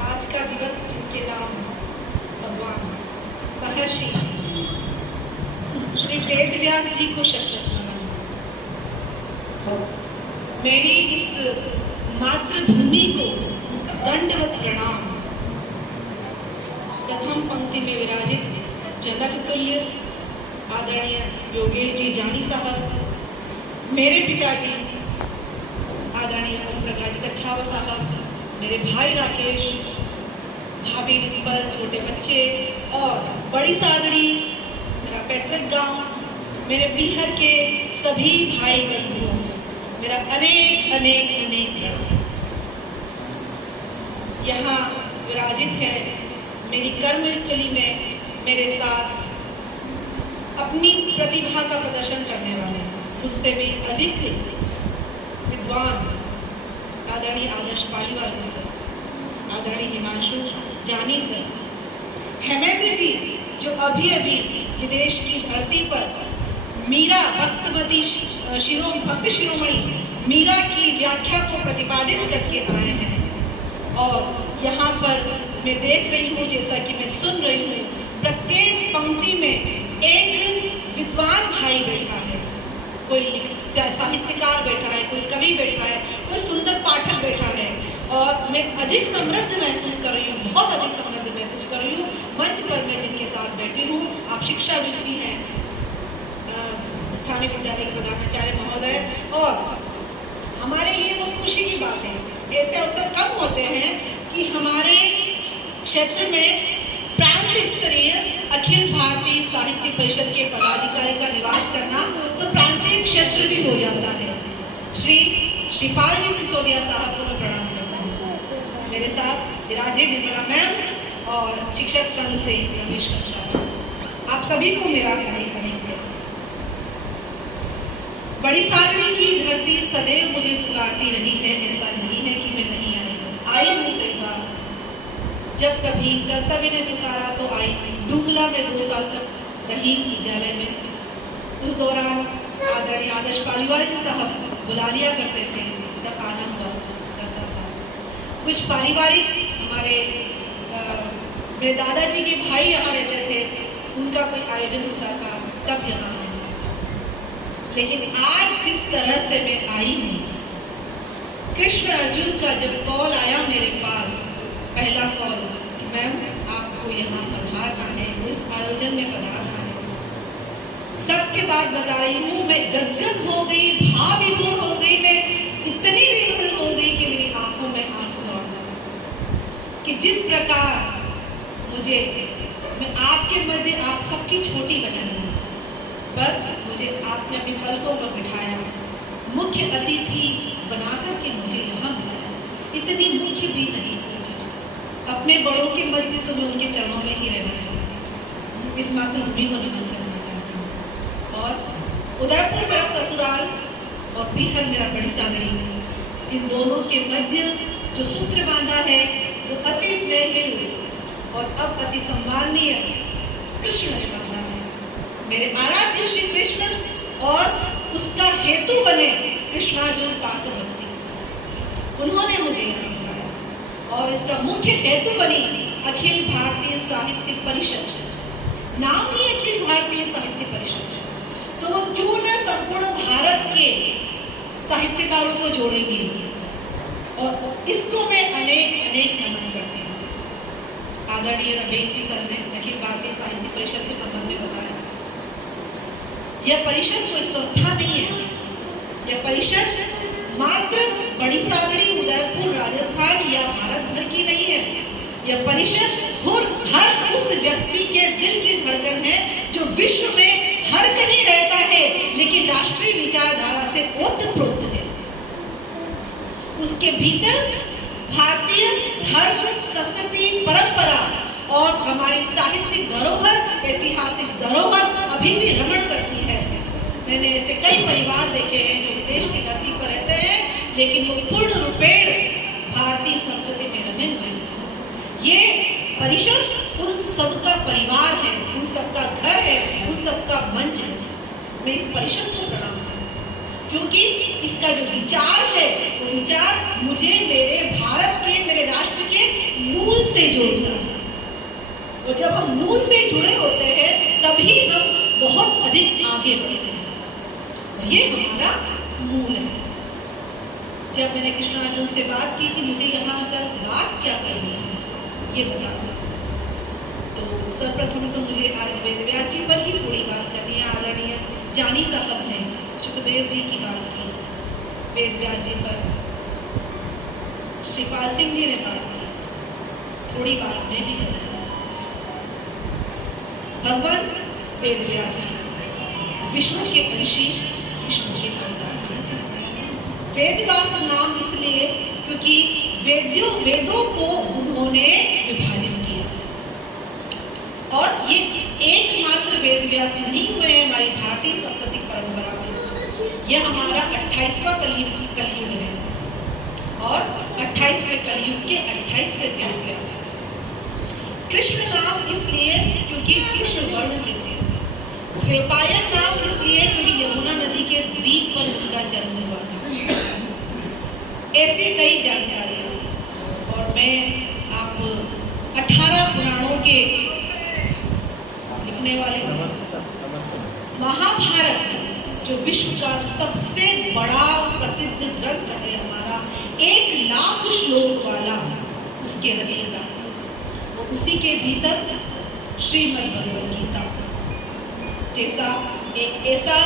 आज का दिवस जिनके नाम भगवान महर्षि श्री वेद व्यास जी को शत नमन। मेरी इस मातृभूमि को दंडवत प्रणाम। प्रथम पंक्ति में विराजित जनक तुल्य आदरणीय योगेश जी जानी साहब, मेरे पिताजी आदरणीय ओम प्रकाश जी कच्छावा साहब, मेरे भाई राकेश, भाभी डिम्पल, छोटे बच्चे और बड़ी सादड़ी, मेरा पैतृक गांव, मेरे बिहार के सभी भाई बंधुओं, मेरा अनेक अनेक अनेक प्रणाम। यहाँ विराजित है मेरी कर्मस्थली में मेरे साथ अपनी प्रतिभा का प्रदर्शन करने वाले, मुझसे भी अधिक विद्वान आदरणीय आदर्श पालीवाल सर, आदरणीय हिमांशु जानी सर, हेमेंद्र जी जो अभी अभी विदेश की धरती पर मीरा भक्ति शिरोमणि मीरा की व्याख्या को प्रतिपादित करके आए हैं। और यहाँ पर मैं देख रही हूँ, जैसा कि मैं सुन रही हूँ, प्रत्येक पंक्ति में एक विद्वान भाई बैठा है, कोई साहित्यकार बैठा है, कोई कवि बैठा है, कोई सुंदर पाठक बैठा है। और मैं अधिक समृद्ध महसूस कर रही हूँ, बहुत अधिक समृद्ध महसूस कर रही हूँ मंच पर मैं जिनके साथ बैठी हूँ। आप शिक्षाविद भी हैं, स्थानीय विद्यालय के प्रधानाचार्य महोदय, और हमारे लिए बहुत खुशी की बात है। ऐसे अवसर कम होते हैं कि हमारे क्षेत्र में प्रांत स्तरीय अखिल भारतीय साहित्य परिषद के पदाधिकारी का निवास करना तो प्रांतीय क्षेत्र भी हो जाता है। श्री श्रीपाल जी सिसोदिया साहब को मैं प्रणाम करता हूँ। मेरे साथ विराजित निर्मला मैम और शिक्षक संघ से रमेश कक्षा, आप सभी को मेरा कहीं बड़ी सादड़ी की धरती सदैव मुझे पुकारती रही है। ऐसा नहीं है कि मैं नहीं आई हूँ कई बार, जब कभी कर्तव्य ने पुकारा तो आई। डुमला में 2 साल तक रही विद्यालय में। उस दौरान आदरणीय आदर्श पालीवाल जी साहब बुला लिया करते थे, तब आना हुआ करता था। कुछ पारिवारिक मेरे दादाजी के भाई यहाँ रहते थे, उनका कोई आयोजन होता था, तब यहाँ आना होता था। लेकिन आज जिस तरह से मैं आई हूँ, कृष्ण अर्जुन का जब कॉल आया मेरे पास, पहला कॉल, मैम आपको यहाँ पधारना है, इस आयोजन में पधारना है। सत्य बात बता रही हूँ, मैं गदगद हो गई, भाव विभोर हो गई, मैं इतनी विभोर हो गई कि मेरी आंखों में आंसू आ गए कि जिस प्रकार मैं आपके मध्य आप सबकी छोटी बहन हूँ, पर मुझे आपने अपनी पलकों पर बिठाया, मुख्य अतिथि बनाकर के मुझे यहाँ बुलाया। इतनी मुख्य भी नहीं हूँ, अपने बड़ों के मध्य तो मैं उनके चरणों में ही रहना चाहती हूँ, इस मातृभूमि को नमन करना चाहती हूँ। और उदयपुर मेरा ससुराल और बिहार मेरा बड़ी सादड़ी, इन दोनों के मध्य जो सूत्र बांधा है वो अति स्नेहिल और अब अति सम्माननीय कृष्ण ने बांधा है। मेरे आराध्य श्री कृष्ण और उसका हेतु बने कृष्णार्जुन पार्थभक्ति, उन्होंने मुझे यहाँ बुलाया। और इसका मुख्य हेतु बनी अखिल भारतीय साहित्य परिषद। नाम ही अखिल भारतीय साहित्य परिषद, तो वो क्यों न संपूर्ण भारत के साहित्यकारों को जोड़ेंगे। और इसको मैं अनेक अनेक नमन करती हूँ। आदरणीय रमेश जी सर ने अखिल भारतीय साहित्य परिषद के संबंध में बताया, यह परिषद कोई संस्था नहीं है, यह परिषद मात्र बड़ी सादड़ी उदयपुर राजस्थान या भारत भर की नहीं है। यह परिषद हर उस व्यक्ति के दिल की धड़कन है जो विश्व में हर कहीं रहता है लेकिन राष्ट्रीय विचारधारा से ओतप्रोत है। उसके भीतर भारतीय धर्म, संस्कृति, परंपरा और हमारी साहित्यिक धरोहर, ऐतिहासिक धरोहर अभी भी रमण करती है। मैंने ऐसे कई परिवार देखे हैं जो विदेश की धरती पर रहते हैं लेकिन वो पूर्ण रूपेण भारतीय संस्कृति में रमे हुए हैं। ये परिषद उन सबका परिवार है, उन सबका घर है, उन सबका मंच है। मैं इस परिषद को प्रणाम करती हूँ क्योंकि इसका जो विचार है वो विचार मुझे मेरे भारत के, मेरे राष्ट्र के मूल से जोड़ता है। और जब हम मूल से जुड़े होते हैं तभी हम बहुत अधिक आगे बढ़ते हैं। और ये हमारा मूल है। जब मैंने कृष्ण अर्जुन से बात की कि मुझे यहाँ आकर बात क्या करनी है ये बताओ, तो सर्वप्रथम तो मुझे आज वेद व्यास जी पर ही थोड़ी बात करनी है। आदरणीय जानी साहब ने सुखदेव जी की बात की, वेद व्यास जी पर श्रीपाल सिंह जी ने बात की, थोड़ी बात मैं भी कर रही हूँ। भगवान वेद व्यास जी विष्णु के ऋषि, विष्णु के अवतार। वेद व्यास नाम इसलिए क्योंकि वेदों को उन्होंने विभाजित किया। और ये एकमात्र वेद व्यास नहीं हुए हैं हमारी भारतीय सांस्कृतिक परंपरा में। यह हमारा 28वां कलयुग है और 28वें कलयुग के 28वें वेद व्यास। कृष्ण नाम इसलिए क्योंकि कृष्ण वर्ण के थे। द्वैपायन नाम इसलिए क्योंकि यमुना नदी के द्वीप पर उनका जन्म हुआ था। ऐसी कई जानकारियां। और मैं आप 18 पुराणों के लिखने वाले महाभारत जो विश्व का सबसे बड़ा प्रसिद्ध ग्रंथ है हमारा, 1 लाख श्लोक वाला, उसके रचयिता और उसी के भीतर श्रीमद् भगवद गीता जैसा एक ऐसा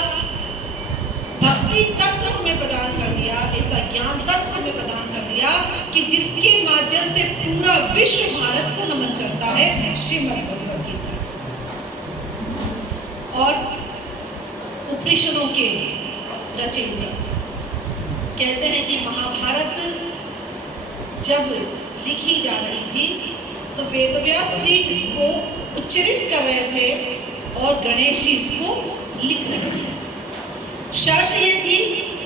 भक्ति तत्व हमें प्रदान कर दिया, ऐसा ज्ञान तत्व हमें प्रदान कर दिया कि जिसके माध्यम से पूरा विश्व भारत को नमन करता है, श्रीमद् भगवद गीता। और उपनिषदों के रचयिता कहते हैं कि महाभारत जब लिखी जा रही थी तो वेदव्यास जी इसको उच्चरित कर रहे थे और गणेश जी इसको लिख रहे थे। शर्त ये थी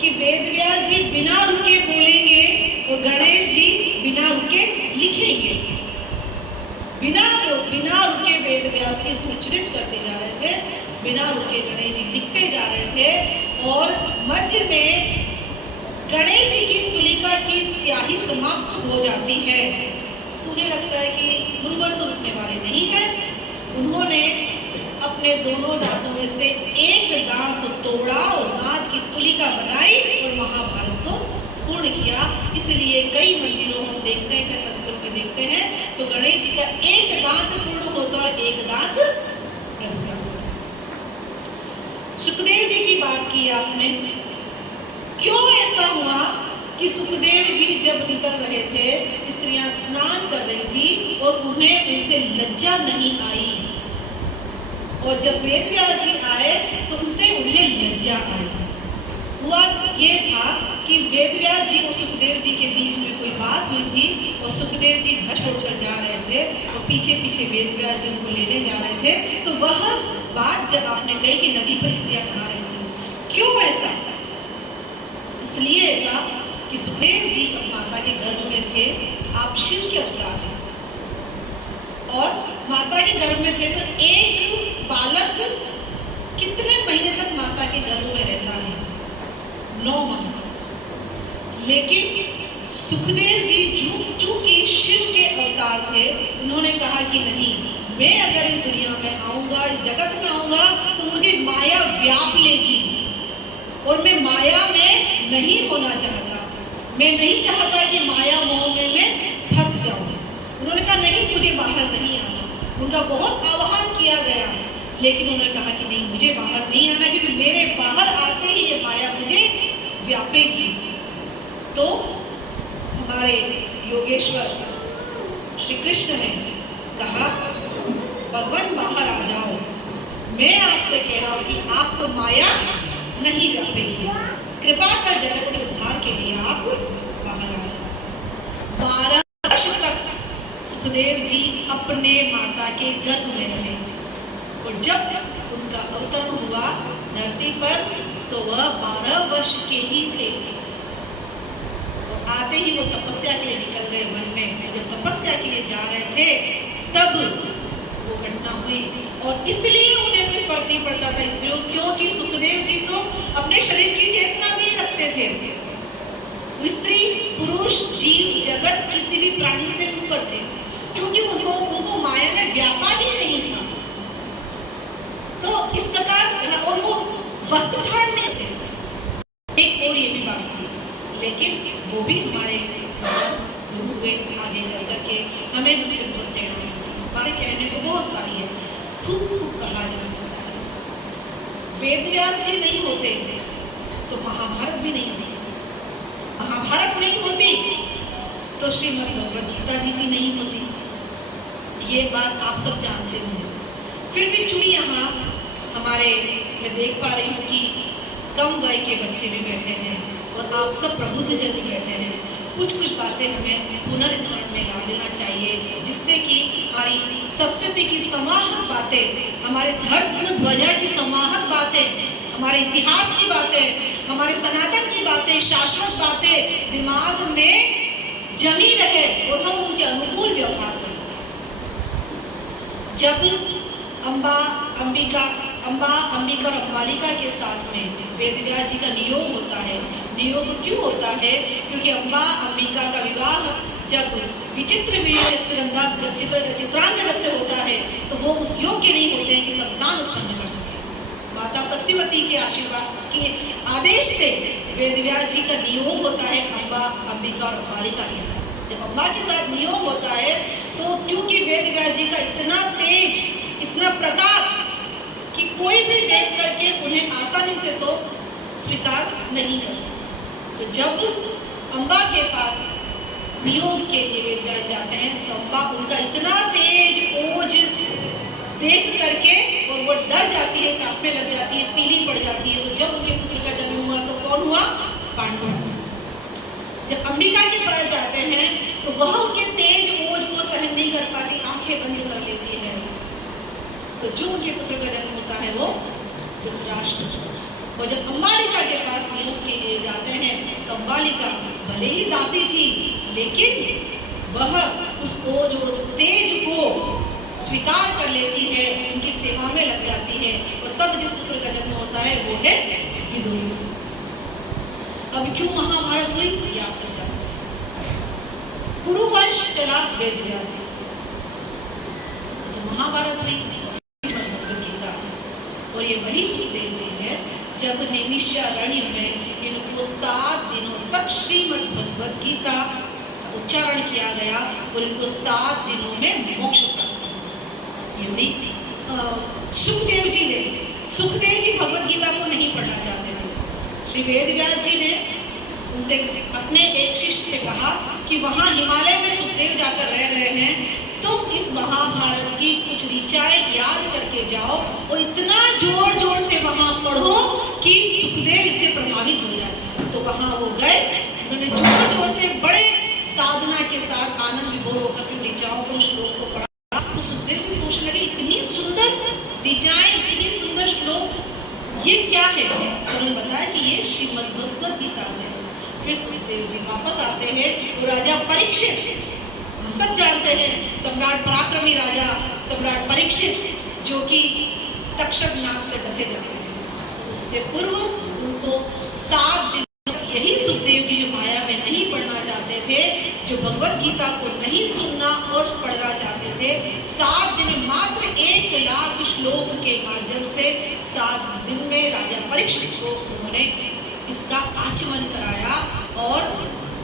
कि वेदव्यास जी बिना रुके बोलेंगे और गणेश जी बिना रुके लिखेंगे। बिना रुके वेदव्यास जी इसको उच्चरित करते जा रहे थे, बिना रुके गणेश जी लिखते जा रहे थे। और मध्य में गणेश जी की तुलिका की स्याही समाप्त हो जाती है तो उन्हें लगता है कि गुरुवर तो रुकने वाले नहीं है। उन्होंने अपने दोनों दांतों में से एक दांत तोड़ा और दांत की तुलिका बनाई और महाभारत को पूर्ण किया। इसलिए कई मंदिरों हम देखते हैं, तस्वीर में देखते हैं तो गणेश जी का एक दांत पूर्ण होता और एक दांत अधूरा होता। सुखदेव जी की बात की आपने, क्यों ऐसा हुआ कि सुखदेव जी जब निकल रहे थे, स्त्रियां स्नान कर रही थी और उन्हें उनसे लज्जा नहीं आई, और जब वेदव्यास जी आए तो उनसे उन्हें लज्जा आई। हुआ ये था कि वेदव्यास जी और सुखदेव जी के बीच में कोई बात हुई थी और सुखदेव जी घर छोड़कर जा रहे थे और पीछे पीछे वेदव्यास जी उनको लेने जा रहे थे। तो वह बात जब आपने कही कि नदी पर स्त्रियां नहा रही थी, क्यों ऐसा? इसलिए ऐसा कि सुखदेव जी माता के गर्भ में थे, आप शिव के अवतार हैं और माता के गर्भ में थे। तो एक बालक कितने महीने तक माता के गर्भ में रहता है? 9 माह। लेकिन सुखदेव जी चूंकि शिव के अवतार थे, उन्होंने कहा कि नहीं, मैं अगर इस दुनिया में आऊंगा, इस जगत में आऊंगा तो मुझे माया व्याप लेगी और मैं माया में नहीं होना चाहता। मैं नहीं चाहता कि माया मोह में मैं फंस जाऊं। उन्होंने कहा नहीं, मुझे बाहर नहीं आना। उनका बहुत आह्वान किया गया लेकिन उन्होंने कहा कि नहीं, मुझे बाहर नहीं आना, क्योंकि मेरे बाहर आते ही ये माया मुझे व्यापेगी। तो हमारे योगेश्वर श्री कृष्ण ने कहा, भगवान बाहर आ जाओ, मैं आपसे कह रहा हूं कि आपको माया नहीं व्यापेगी, कृपा का जगत के उद्धार के लिए आप बाहर आ जाओ। 12 वर्ष तक सुखदेव जी अपने माता के गर्भ में रहे और जब उनका अवतरण हुआ धरती पर तो वह 12 वर्ष के ही थे और आते ही वो तपस्या के लिए निकल गए वन में। जब तपस्या के लिए जा रहे थे तब वो घटना हुई और इसलिए उन्हें कोई फर्क नहीं पड़ता था स्त्रियों, क्योंकि सुखदेव जी तो अपने शरीर की चेतना भी रखते थे। स्त्री पुरुष जीव जगत किसी भी प्राणी से ऊपर थे, क्योंकि उनको माया ने व्यापा ही नहीं था। तो इस प्रकार, और वो वस्त्र धारण में थे, एक और ये भी बात थी, लेकिन वो भी हमारे गुरु हुए आगे चल करके हमें उनसे बहुत प्रेरणा मिलती है। बातें कहने को बहुत सारी है, खूब खूब कहा जा सकता है। वेद व्यास जी नहीं होते तो महाभारत भी नहीं होती, महाभारत नहीं होती तो श्रीमद् भगवद गीता जी भी नहीं होती। ये बात आप सब जानते होंगे। फिर भी चूंकि यहाँ हमारे, मैं देख पा रही हूँ कि कम वय के बच्चे भी बैठे हैं और आप सब प्रबुद्ध जन भी बैठे हैं। कुछ बातें हमें पुनर्स्मरण में ला लेना चाहिए, जिससे कि हमारी संस्कृति की समाहत बातें, हमारे धर्म ध्वजा की समाहत बातें, हमारे इतिहास की बातें, हमारे सनातन की बातें, शाश्वत बातें दिमाग में जमी रहे और हम उनके अनुकूल व्यवहार कर सकें। जब अंबिका और अंबालिका के साथ में वेदव्यास जी का नियोग होता है। नियोग क्यों होता है? क्योंकि अंबिका का विवाह जब विचित्र चित्रांगद से होता है तो वो उस योग्य नहीं होते हैं कि संतान उत्पन्न कर सके। माता सत्यवती के आशीर्वाद के आदेश से वेदव्यास जी का नियोग होता है अंबिका और अंबालिका के साथ। जब अम्बा के साथ नियोग होता है तो क्योंकि वेदव्यास जी का इतना तेज, इतना प्रताप कि कोई भी देख करके उन्हें आसानी से तो स्वीकार नहीं कर सकता। तो जब अम्बा के पास नियोग के लिए वेदव्यास जाते हैं तो अम्बा उनका इतना तेज ओज देख करके और वो डर जाती है, कांपने लग जाती है, पीली पड़ जाती है। तो जब उनके पुत्र का जन्म हुआ तो कौन हुआ? पांडु। जब अंबिका के पास जाते हैं तो वह उनके तेज ओज को सहन नहीं कर पाती, आंखें बंद कर लेती है। तो जो उनके पुत्र का जन्म होता है वो धृतराष्ट्र। और जब अंबालिका के पास नियोग के लिए जाते हैं तो अंबालिका भले ही दासी थी, लेकिन वह उस ओज और तेज को स्वीकार कर लेती है, उनकी सेवा में लग जाती है। और तब जिस पुत्र का जन्म होता है वो है विदुर। अब क्यों महाभारत हुई ये आप सब जानते हैं। कुरुवंश चला वेदव्यास जी से, तो महाभारत हुई भगवद गीता। और ये वही सुखदेव जी है जब नैमिषारण्य में इनको 7 दिनों तक श्रीमद् भगवद गीता का उच्चारण किया गया और इनको 7 दिनों में मोक्ष प्राप्त हुआ। यदि सुखदेव जी भगवद गीता को नहीं पढ़ना चाहते थे। श्री वेदव्यास जी ने उनसे, अपने एक शिष्य से कहा कि वहाँ हिमालय में सुखदेव जाकर रह रहे हैं, तुम इस महाभारत की कुछ ऋचाएं याद करके जाओ और इतना जोर जोर से वहां पढ़ो कि सुखदेव इससे प्रभावित हो जाए। तो वहां वो गए, उन्होंने जोर जोर से बड़े साधना के साथ आनंद विभोर होकर फिर ऋचाओं को, श्लोक को पढ़ा। तो सुखदेव जी सोचने लगे इतनी सुंदर ऋचाएं, इतनी सुंदर श्लोक, ये क्या है? उन्होंने बताया कि ये श्रीमद् भगवद गीता से। फिर सुखदेव जी वापस आते हैं, वो राजा परीक्षित, हम सब जानते हैं, सम्राट पराक्रमी राजा सम्राट परीक्षित, जो कि तक्षक नाग से डसे जाते हैं। उससे पूर्व उनको 7 दिन यही सुखदेव जी जो माया में नहीं पढ़ना चाहते थे, जो भगवद गीता को नहीं सुनना और पढ़ना चाहते थे, 7 दिन मात्र 1 लाख श्लोक के माध्यम से 7 दिन में राजा परीक्षित को उन्होंने इसका आचमन कराया और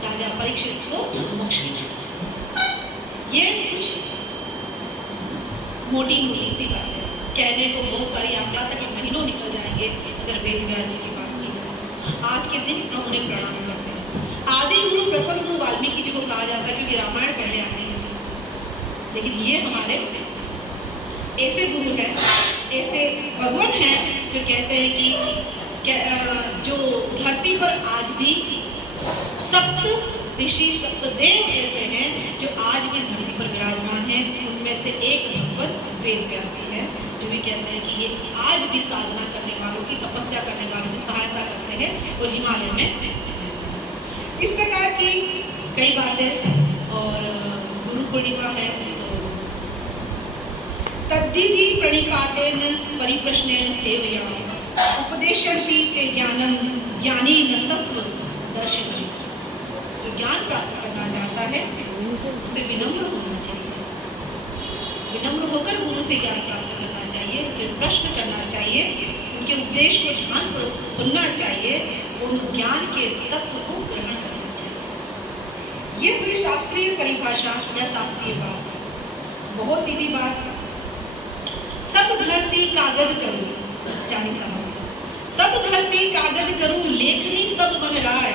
राजा परीक्षित को मोक्ष दिया। ये कुछ मोटी सी बात है, कहने को बहुत सारी आंकड़ा तक महीनों निकल जाएंगे अगर वेदव्यास जी की बात की जाए। आज के दिन हम उन्हें प्रणाम करते हैं। आदि गुरु, प्रथम गुरु वाल्मीकि जी को कहा जाता है क्योंकि रामायण पहले आती है, लेकिन ये हमारे ऐसे गुरु हैं, ऐसे भगवान हैं जो कहते हैं कि जो धरती पर आज भी सप्त ऋषि, सप्तदेव ऐसे हैं जो आज भी धरती पर विराजमान हैं। उनमें से एक भगवान वेदव्यास जी हैं, जो भी कहते हैं कि ये आज भी साधना करने वालों की, तपस्या करने वालों की सहायता करते हैं और हिमालय में। इस प्रकार की कई बातें। और गुरु पूर्णिमा है तो तद्धिधि प्रणिपातेन परिप्रश्नेन सेवया उपदेशन्ति ते ज्ञानम ज्ञानी न सत्व दर्शित। जो ज्ञान प्राप्त करना चाहता है उसे विनम्र होना चाहिए, विनम्र होकर गुरु से ज्ञान प्राप्त करना चाहिए, फिर प्रश्न करना चाहिए, उनके उपदेश को ध्यानपूर्वक सुनना चाहिए और उस ज्ञान के तत्व को ग्रहण करना चाहिए। ये हुई शास्त्रीय परिभाषा या शास्त्रीय बात। बहुत सीधी बात, सब धरती कागज करूं, जाने समझ, सब धरती कागज करूं, लेखनी सब बन राय,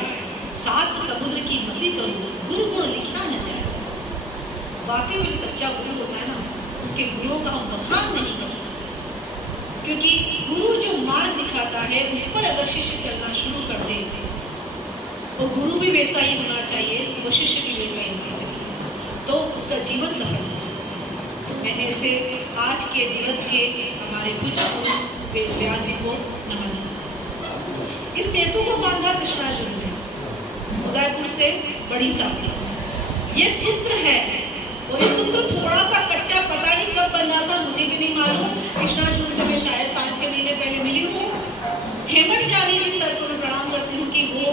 सात समुद्र की मसी करूं, गुरु गुण लिखना न चाहे। वाकई में सच्चा गुरु होता है ना, उसके गुरुओं का हम बखान नहीं कर सकते, क्योंकि गुरु जो मार्ग दिखाता है उस पर अगर शिष्य चलना शुरू कर दे, और गुरु भी वैसा ही होना चाहिए, वो शिष्य भी वैसा ही होना चाहिए, तो उसका जीवन सफल हो जाता है। मैं ऐसे आज के दिवस के हमारे कुछ वेद व्यास जी को नमन करता हूं। इस सेतु को बांधा कृष्णार्जुन ने उदयपुर से बड़ी साथी, ये सूत्र है, और ये सूत्र थोड़ा सा कच्चा, पता नहीं कब बना था, मुझे भी नहीं मालूम। कृष्णार्जुन से मैं शायद 5-6 महीने पहले मिली हूँ। हेमंत जानी जी सर को मैं प्रणाम करती हूँ कि वो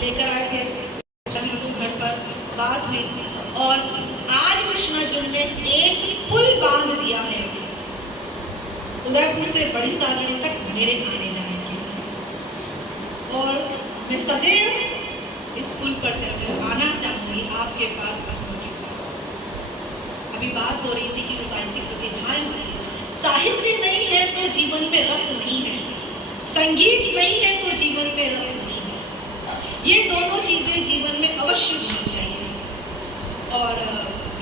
लेकर आए थे कृष्णार्जुन को घर पर, बात हुई, और आज कृष्णार्जुन ने एक पुल बांध दिया है उदयपुर से बड़ी साधने तक मेरे आने जाने के लिए, और मैं सदैव इस पुल पर चलकर आना चाहूंगी आपके पास, आपके पास। अभी बात हो रही थी कि साहित्यिक प्रतिभाएं होती, साहित्य नहीं है तो जीवन में रस नहीं है, संगीत नहीं है तो जीवन में रस नहीं है। ये दोनों चीजें जीवन में अवश्य होनी चाहिए। और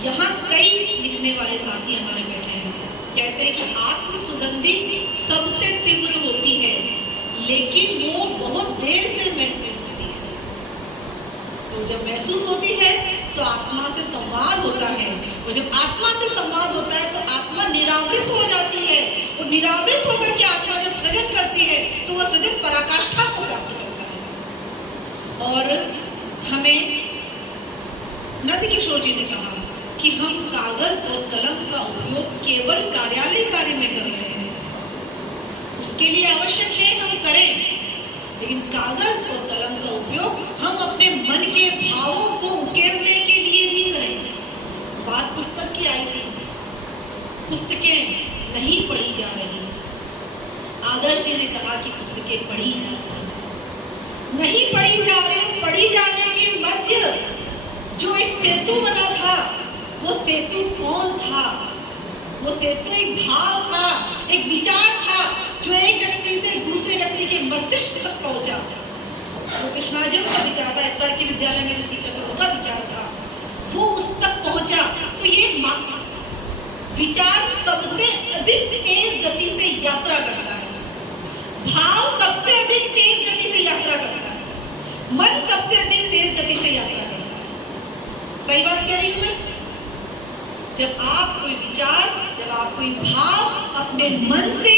यहाँ कई लिखने वाले साथी हमारे बैठे हैं, कहते हैं कि आत्म सुगंधी सबसे तीव्र होती है, लेकिन वो बहुत देर से महसूस होती है। तो जब महसूस होती है तो आत्मा से संवाद होता है, और जब आत्मा से संवाद होता है तो आत्मा निरावृत हो जाती है, और निरावृत होकर के आत्मा जब सृजन करती है तो वह सृजन पराकाष्ठा को प्राप्त करता है। और हमें नंद किशोर जी ने कहा कि हम कागज और कलम का उपयोग केवल कार्यालय कार्य में कर रहे हैं, उसके लिए आवश्यक है हम करें, लेकिन कागज और कलम का उपयोग हम अपने मन के भावों को उकेरने के लिए भी करें। बात पुस्तक की आई थी, पुस्तकें नहीं पढ़ी जा रही। आदर्श जी ने कहा कि पुस्तकें पढ़ी जा रही, नहीं पढ़ी जा रही। पढ़ी जाने के मध्य जो एक सेतु बना था, वो सेतु कौन था? वो सेतु एक भाव था, एक विचार था, जो एक व्यक्ति से दूसरे व्यक्ति के मस्तिष्क तक पहुंचा। वो कृष्णार्जुन का विचार था, स्तर के विद्यालय में टीचर का विचार था, वो उस तक पहुंचा। तो ये विचार सबसे अधिक तेज गति से यात्रा करता है, भाव सबसे अधिक तेज गति से यात्रा करता है, मन सबसे अधिक तेज गति से यात्रा करता है। सही बात कह रही हूं मैं? जब आप कोई विचार, जब आप कोई भाव अपने मन से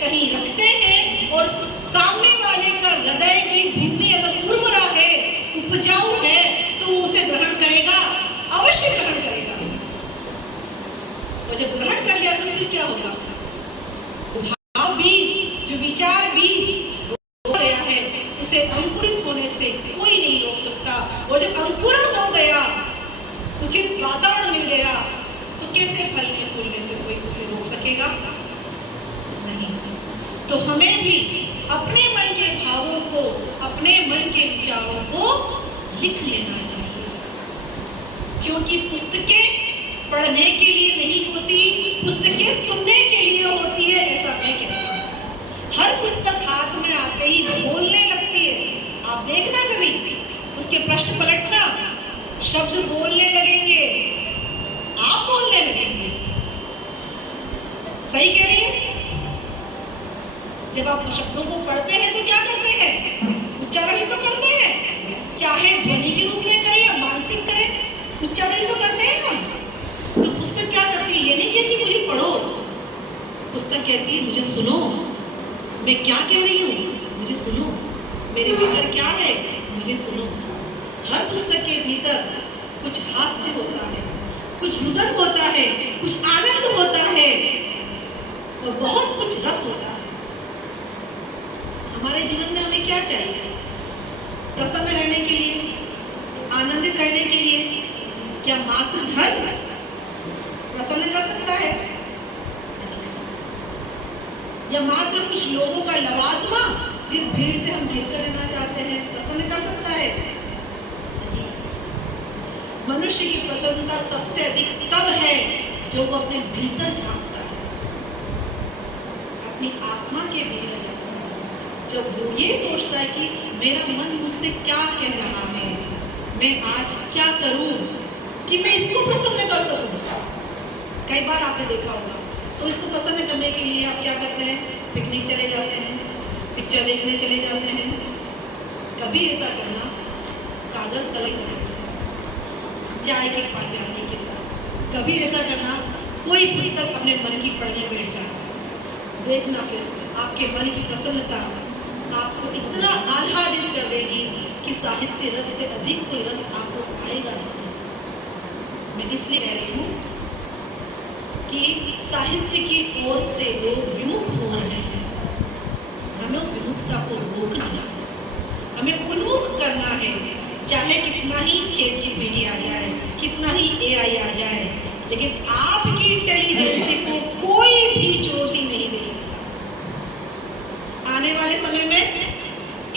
कहीं रखते हैं और सामने वाले का हृदय की भूमि अगर उर्वरा है, उपजाऊ है, तो वो उसे ग्रहण करेगा, अवश्य ग्रहण करेगा। और जब ग्रहण कर लिया तो फिर क्या होगा? भाव बीज, जो विचार बीज हो गया है, उसे अंकुरित होने से कोई नहीं रोक सकता। और जब अंकुरण हो गया, उचित वातावरण मिल गया, तो कैसे फलने फूलने से कोई उसे रोक सकेगा? नहीं। तो हमें भी अपने मन के भावों को, अपने मन के विचारों को लिख लेना चाहिए, क्योंकि पुस्तकें पढ़ने के लिए नहीं होती, पुस्तकें सुनने के लिए होती है, ऐसा मैं कहती हूँ। हर पुस्तक हाथ में आते ही बोलने लगती है। आप देखना कभी, उसके पृष्ठ पलटना, शब्द बोलने लगेंगे, आप बोलने लगेंगे। सही कह रही हूं? जब आप शब्दों को पढ़ते हैं तो क्या करते हैं? उच्चारण ही तो करते हैं, चाहे ध्वनि के रूप में करें या मानसिक करें, उच्चारण ही तो करते हैं ना। तो पुस्तक क्या करती है? ये नहीं कहती मुझे पढ़ो, पुस्तक कहती है मुझे सुनो, मैं क्या कह रही हूँ मुझे सुनो, मेरे भीतर क्या है मुझे सुनो। हर पुस्तक के भीतर कुछ हास्य होता है, कुछ रुदन होता है, कुछ आनंद होता है, और बहुत कुछ रस होता है। हमारे जीवन में हमें क्या चाहिए? प्रसन्न रहने के लिए, आनंदित रहने के लिए क्या मात्र धन? या मात्र कुछ लोगों का लवाजमा जिस भीड़ से हम घिर कर रहना चाहते हैं प्रसन्न कर सकता है? मनुष्य की प्रसन्नता सबसे अधिक तब है जो वो अपने भीतर झांकता है, अपनी आत्मा के भीतर झांकता है। जब वो ये सोचता है कि मेरा मन मुझसे क्या कह रहा है, मैं आज क्या करूं कि मैं इसको प्रसन्न कर सकूं। कई बार आपने देखा होगा, तो इसको प्रसन्न करने के लिए आप क्या करते हैं? पिकनिक चले जाते हैं, पिक्चर देखने चले जाते हैं। कभी ऐसा करना कागज कलम के साथ, चाय के पानी के साथ, कभी ऐसा करना कोई पुस्तक अपने मन की पढ़ने बैठ जाना। देखना फिर आपके मन की प्रसन्नता आपको इतना आह्लादित कर देगी कि साहित्य रस से अधिक कोई रस आपको आएगा नहीं। मैं इसलिए कह रही हूँ कि साहित्य की ओर से लोग विमुख हो रहे हैं। हमें उस विमुखता को रोकना है, हमें उन्मुख करना है। चाहे कितना ही चैट जीपीटी आ जाए, कितना ही एआई आ जाए, लेकिन आपकी इंटेलिजेंस को कोई भी चुनौती नहीं दे सकता। आने वाले समय में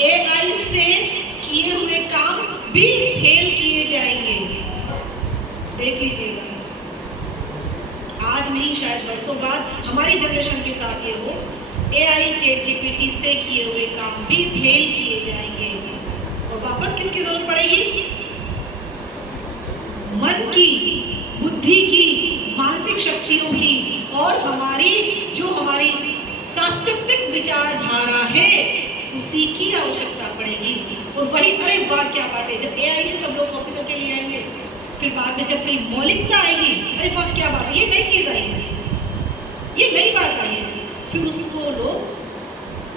एआई से किए हुए काम भी फेल किए जाएंगे, देख लीजिएगा। आज नहीं, शायद वर्षों बाद हमारी जनरेशन के साथ ये हो, एआई चैट जीपीटी से किए हुए काम भी फेल किए जाएंगे और वापस किसकी जरूरत पड़ेगी? मन की, बुद्धि की, मानसिक शक्तियों की और हमारी सांस्कृतिक विचारधारा है उसी की आवश्यकता पड़ेगी। और वही, अरे वाह क्या बात है, जब एआई से सब लोग कॉपी करके ले आएंगे, फिर बाद में जब कोई मौलिकता आएगी, अरे वाह क्या बात है, ये नई चीज आई है, ये नई बात आई है, फिर उसको लोग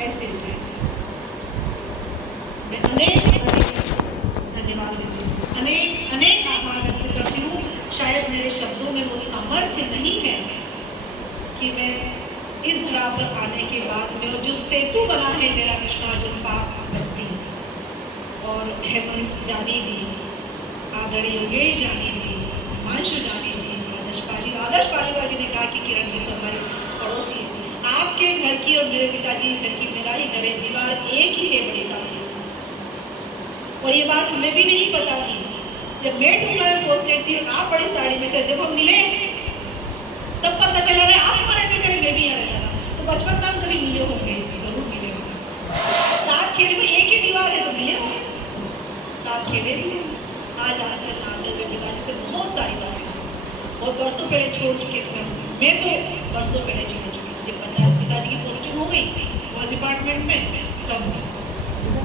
ऐसे उठाएंगे। मैं अनेक धन्यवाद देती हूँ, अनेक आभार व्यक्त करती हूँ। शायद मेरे शब्दों में वो सामर्थ्य नहीं है कि मैं इस धरा पर आने के बाद में जो सेतु बना है मेरा कृष्णार्जुन पाक व्यक्ति और हेमंत जानी जी, आदरणीय योगेश जानी जी, हिमांशु जानी जी, आदर्श पालीवाल जी ने कहा कि किरण जी तो हमारी पड़ोसी है। आपके घर की और मेरे पिताजी घर की, मेरा ही घर है, दीवार एक ही है बड़ी सारी। और ये बात हमें भी नहीं पता थी जब मैं टुकड़ा में पोस्टेड थी, आप बड़ी साड़ी में थे। जब हम मिले तब पता चला रहे आप हमारे थे, मैं भी यहाँ रहता था। तो बचपन में हम कभी मिले होंगे, जरूर मिले होंगे। साथ खेले में एक ही दीवार है तो मिले होंगे, साथ खेले भी हैं। आज तक नाते में पिताजी से बहुत सारी बातें, बहुत वर्षों पहले छोड़ चुके थे। मैं तो वर्षों पहले छोड़ चुकी थी जब पिताजी की पोस्टिंग हो गई फौज डिपार्टमेंट में, तब।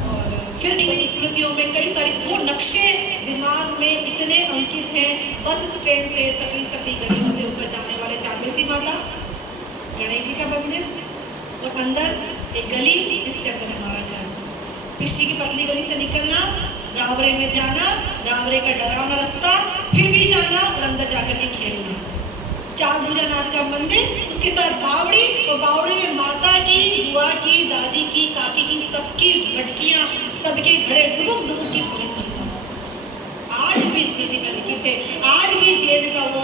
और फिर इन स्मृतियों में कई सारी वो नक्शे दिमाग में इतने अंकित हैं। बस स्टैंड से सकरी गलियों से ऊपर जाने वाले चांदसी माता, गणेश जी का मंदिर और अंदर एक गली जिसके अंदर हमारा घर, पिछली की पतली गली से निकलना, रावरे में जाना, रावरे का डरावना रास्ता, फिर भी जाना और अंदर जाकर के खेलना। चांद भुजानाथ का मंदिर, उसके साथ बावड़ी, और बावड़ी में माता की, बुआ की, दादी की, काकी की, सबकी मटकियां, सबके घड़े डुबुक डुबुक की पूरी संख्या आज भी स्मृति में लिखित है। आज भी जेल का वो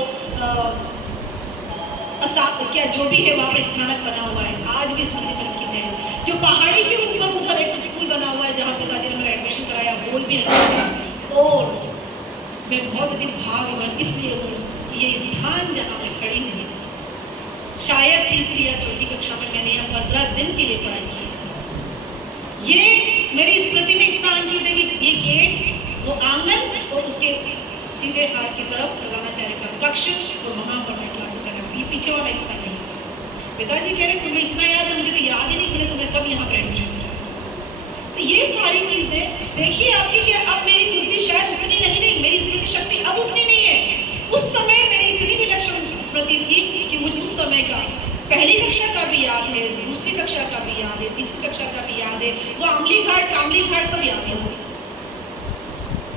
क्या जो भी है वहाँ पर स्थानक बना हुआ है, आज भी स्मृति में लिखित है। जो पहाड़ी के ऊपर उधर एक स्कूल बना हुआ है जहाँ पिताजी ने मेरा एडमिशन कराया, बोल भी है। और मैं बहुत अधिक भाववान इसलिए हूँ, ये स्थान जहाँ मैं खड़ी हूँ, शायद तीसरी या चौथी कक्षा में मैंने यहाँ 15 दिन के लिए पढ़ाई की। ये मेरी स्मृति में इतना अंकित है कि ये गेट, वो आंगन और उसके सीधे हाथ की तरफ प्रधानाचार्य का कक्ष और वहां पर मैं क्लास चला, ये पीछे वाला हिस्सा नहीं। पिताजी कह रहे तुम्हें इतना याद है, मुझे तो याद ही नहीं, मैंने तुम्हें कब यहाँ पर एडमिशन किया। तो ये सारी चीजें देखिए आपकी, ये अब मेरी बुद्धि शायद उतनी नहीं, मेरी स्मृति शक्ति अब उतनी नहीं है। उस समय मेरी इतनी विलक्षण स्मृति थी कि मुझे उस समय का पहली कक्षा का भी याद है, दूसरी कक्षा का भी याद है, तीसरी कक्षा का भी याद है, वो अमली घाट, कामली घाट सब याद है।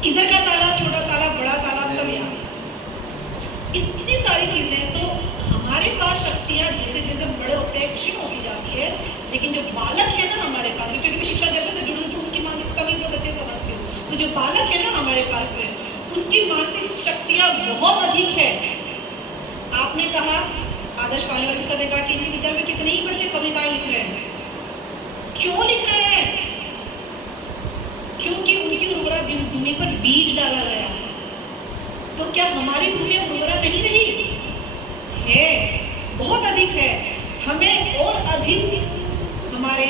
इधर का तालाब, छोटा तालाब, बड़ा तालाब सब याद है। इतनी सारी चीजें, तो हमारे पास शक्तियाँ जैसे जैसे बड़े होते हैं क्षीण होती जाती है, लेकिन जो बालक है ना हमारे पास, क्योंकि मैं शिक्षा जगत से जुड़ी हूँ तो उसकी मानसिकता भी बहुत अच्छे समझती हूँ, तो जो बालक है ना हमारे पास में, उसकी मानसिक शक्तियाँ बहुत अधिक है। आपने कहा आदर्श पालीवाल सर ने कहा कि इनके विद्यालय में कितने ही बच्चे कविताएं लिख रहे हैं। क्यों लिख रहे हैं? क्योंकि उनकी उर्वरा भूमि पर बीज डाला गया है। तो क्या हमारी भूमि उर्वरा नहीं रही है? बहुत अधिक है। हमें और अधिक हमारे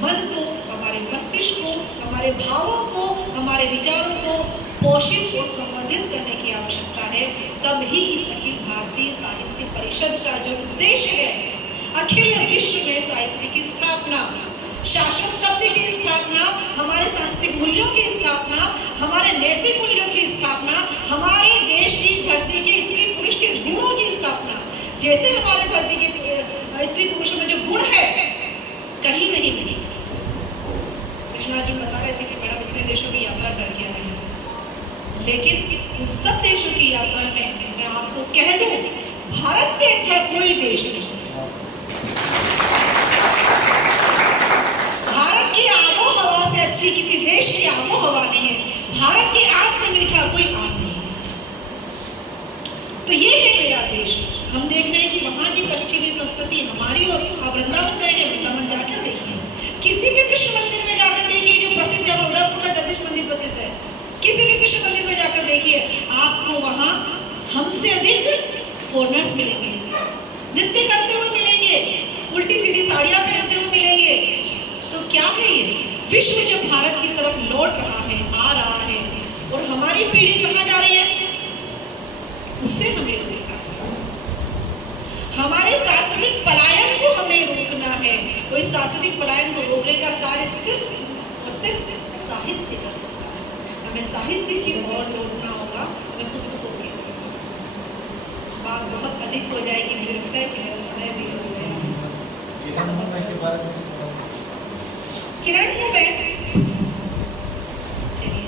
मन को, हमारे मस्तिष्क को, हमारे भावों को, हमारे विचारों को पोषित और संवर्धित करने की आवश्यकता है। तब ही इस अखिल भारतीय साहित्य परिषद का जो उद्देश्य है, अखिल विश्व में साहित्य की स्थापना, शाश्वत सत्य की स्थापना, हमारे सांस्कृतिक मूल्यों की स्थापना, हमारे नैतिक मूल्यों की स्थापना, हमारे देश की धरती के स्त्री पुरुष के गुणों की स्थापना। जैसे हमारे धरती के स्त्री पुरुषों में जो गुण है कहीं नहीं मिली। कृष्णार्जुन बता रहे थे कि मैडम इतने देशों की यात्रा करके आए हैं, लेकिन उन सब देशों की यात्रा में मैं आपको कह दूं, भारत से अच्छा कोई देश नहीं। भारत की आबो हवा से अच्छी किसी देश की आबो हवा नहीं है। भारत की आग से मीठा कोई आग नहीं है। तो ये है मेरा देश। हम देख रहे हैं कि वहां की पश्चिमी संस्कृति हमारी, और आप वृंदावन गए हैं, वृंदावन जाकर देखिए, किसी भी कृष्ण मंदिर में जाकर देखिए जो प्रसिद्ध है, उदयपुर का जगदीश मंदिर प्रसिद्ध है, किसी भी कृष्ण मंदिर में जाकर देखिए, आपको वहां हमसे अधिक फॉरेनर्स मिलेंगे, नृत्य करते हुए मिलेंगे, उल्टी सीधी साड़ियां पहनते हुए मिलेंगे। तो क्या है ये? विश्व जब भारत की तरफ लौट रहा है, आ रहा है, और हमारी पीढ़ी कहाँ जा रही है, उससे हमें रोकना है। हमारे सांस्कृतिक पलायन को हमें रोकना है। और इस सांस्कृतिक पलायन को रोकने का कार्य सिर्फ और सिर्फ साहित्य कर सकता है। हमें साहित्य की ओर लौटना होगा, हमें पुस्तकों की ओर। बात बहुत अधिक हो जाएगी, मुझे लगता है कि मेरा समय भी हो गया है। किरण में चलिए,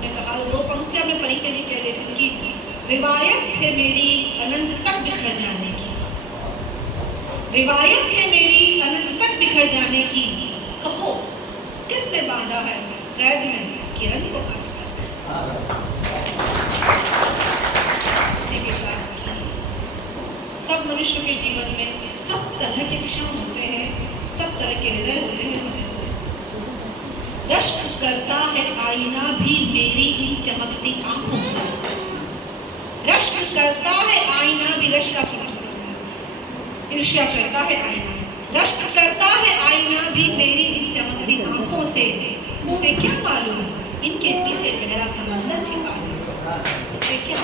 मैं कहा 2 पंक्तियां में परिचय नहीं कह देती थी कि रिवायत है मेरी अनंत तक बिखर जाने की, रिवायत है मेरी अनंत तक बिखर जाने की, कहो किसने बांधा है कैद में किरण को आस्था। सब मनुष्य के जीवन में सब तरह के क्षण होते हैं, सब तरह के हृदय होते हैं। समय से रश्क करता है आईना भी मेरी इन चमकती आंखों से, रश्क करता है आईना भी, रश्क का ईर्ष्या करता है आईना, रश्क करता है आईना भी मेरी इन चमकती आंखों से। उसे क्या मालूम इनके पीछे गहरा समंदर छिपा है, उसे क्या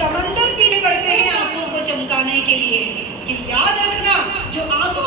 समंदर पीछे पड़ते हैं आंखों को चमकाने के लिए। कि याद रखना, जो आंसू